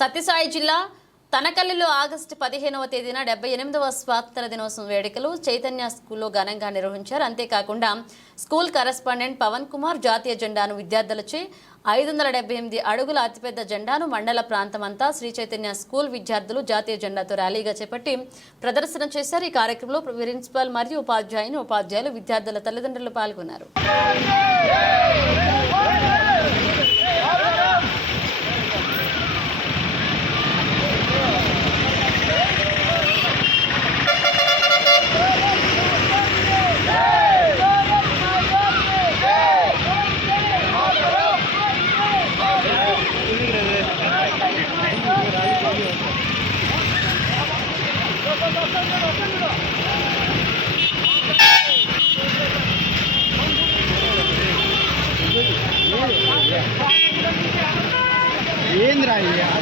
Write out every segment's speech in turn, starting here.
సత్యసాయి జిల్లా తనకల్లిలో ఆగస్టు పదిహేనవ తేదీన డెబ్బై ఎనిమిదవ స్వాతంత్ర దినోత్సవం వేడుకలు చైతన్య స్కూల్లో ఘనంగా నిర్వహించారు. అంతేకాకుండా స్కూల్ కరెస్పాండెంట్ పవన్ కుమార్ జాతీయ జెండాను విద్యార్థులచే ఐదు వందల డెబ్బై ఎనిమిది అడుగుల అతిపెద్ద జెండాను మండల ప్రాంతమంతా శ్రీ చైతన్య స్కూల్ విద్యార్థులు జాతీయ జెండాతో ర్యాలీగా చేపట్టి ప్రదర్శన చేశారు. ఈ కార్యక్రమంలో ప్రిన్సిపల్ మరియు ఉపాధ్యాయుని ఉపాధ్యాయులు విద్యార్థుల తల్లిదండ్రులు పాల్గొన్నారు. yeah.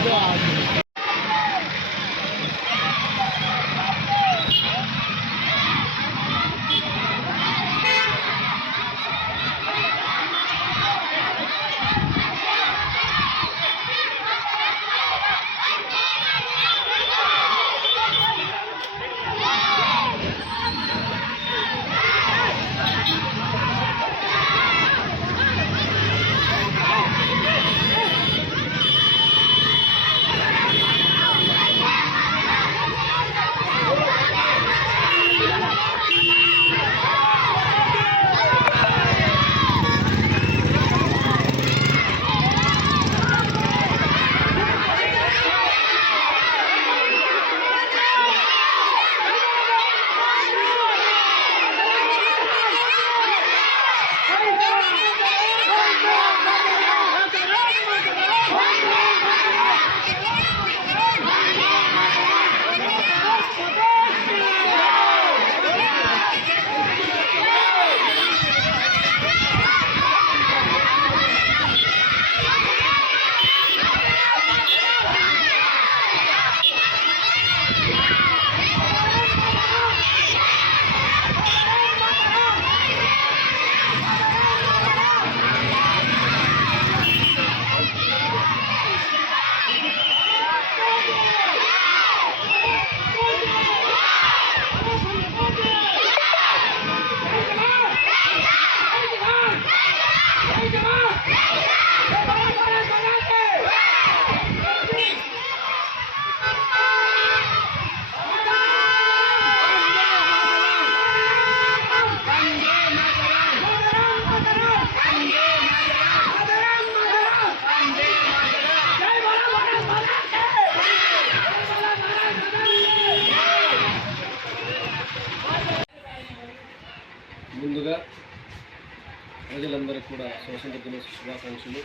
ప్రజలందరికీ కూడా స్వాతంత్ర దినోత్సవ శుభాకాంక్షలు.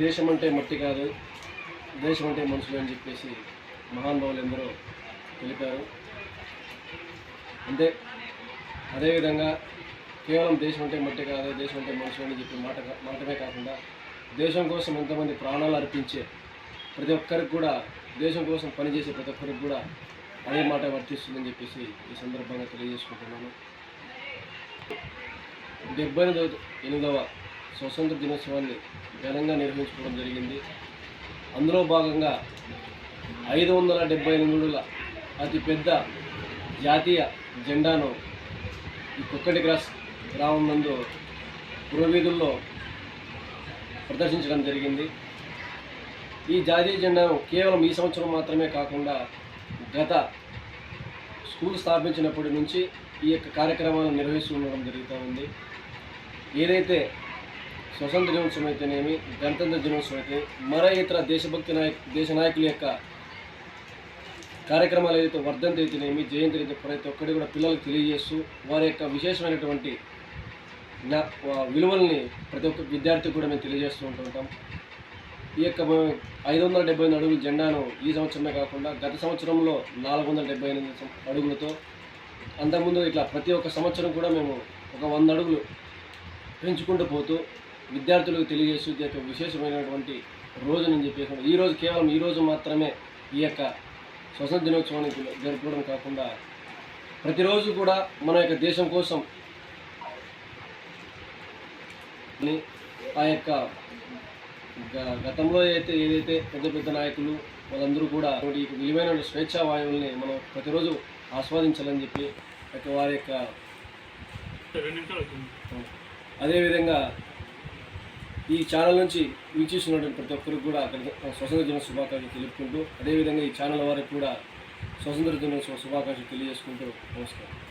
దేశం అంటే మట్టి కాదు దేశం అంటే మనుషులు అని చెప్పేసి మహానుభావులు ఎందరో తెలిపారు. అంతే అదేవిధంగా కేవలం దేశం అంటే మట్టి కాదు దేశం అంటే మనుషులు అని చెప్పి మాట మాటమే కాకుండా దేశం కోసం ఎంతమంది ప్రాణాలు అర్పించే ప్రతి ఒక్కరికి కూడా దేశం కోసం పనిచేసే ప్రతి ఒక్కరికి కూడా అదే మాట వర్తిస్తుందని చెప్పేసి ఈ సందర్భంగా తెలియజేసుకుంటున్నాను. డెబ్బై ఎనిమిదవ ఎనిమిదవ స్వతంత్ర దినోత్సవాన్ని ఘనంగా నిర్వహించుకోవడం జరిగింది. అందులో భాగంగా ఐదు వందల డెబ్బై ఎనిమిదిల అతిపెద్ద జాతీయ జెండాను ఈ కుక్కటి గ్రాస్ గ్రామం నందు పురవీధుల్లో ప్రదర్శించడం జరిగింది. ఈ జాతీయ జెండాను కేవలం ఈ సంవత్సరం మాత్రమే కాకుండా గత స్కూల్ స్థాపించినప్పటి నుంచి ఈ యొక్క కార్యక్రమాలను నిర్వహిస్తూ ఉండడం జరుగుతూ ఉంది. ఏదైతే స్వతంత్ర దినోత్సవం అయితేనేమి గణతంత్ర దినోత్సవం అయితే మరే ఇతర దేశభక్తి నాయక దేశ నాయకుల యొక్క కార్యక్రమాలు ఏదైతే వర్ధంతి అయితేనేమి జయంతి అయితే ప్రతి ఒక్కటి కూడా పిల్లలకు తెలియజేస్తూ వారి యొక్క విశేషమైనటువంటి విలువల్ని ప్రతి ఒక్క విద్యార్థికి కూడా మేము తెలియజేస్తూ ఉంటుంటాం ఈ యొక్క ఐదు వందల డెబ్బై ఎనిమిది అడుగుల జెండాను ఈ సంవత్సరమే కాకుండా గత సంవత్సరంలో నాలుగు వందల డెబ్బై ఎనిమిది అడుగులతో అంతకుముందు ఇట్లా ప్రతి ఒక్క సంవత్సరం కూడా మేము ఒక వంద అడుగులు పెంచుకుంటూ పోతూ విద్యార్థులకు తెలియజేస్తూ ఇది యొక్క విశేషమైనటువంటి రోజునని చెప్పేసి ఈ రోజు కేవలం ఈ రోజు మాత్రమే ఈ యొక్క స్వతంత్ర దినోత్సవాన్ని జరుపుకోవడం కాకుండా ప్రతిరోజు కూడా మన యొక్క దేశం కోసం ని ఆ యొక్క గతంలో అయితే ఏదైతే పెద్ద పెద్ద నాయకులు వాళ్ళందరూ కూడా విలువైన స్వేచ్ఛా వాయువుల్ని మనం ప్రతిరోజు ఆస్వాదించాలని చెప్పి యొక్క వారి యొక్క అదేవిధంగా ఈ ఛానల్ నుంచి వీక్షిస్తున్నటువంటి ప్రతి ఒక్కరికి కూడా స్వతంత్ర దిన శుభాకాంక్షలు తెలుపుకుంటూ అదేవిధంగా ఈ ఛానల్ వారికి కూడా స్వతంత్ర దిన శుభాకాంక్షలు తెలియజేసుకుంటూ నమస్కారం.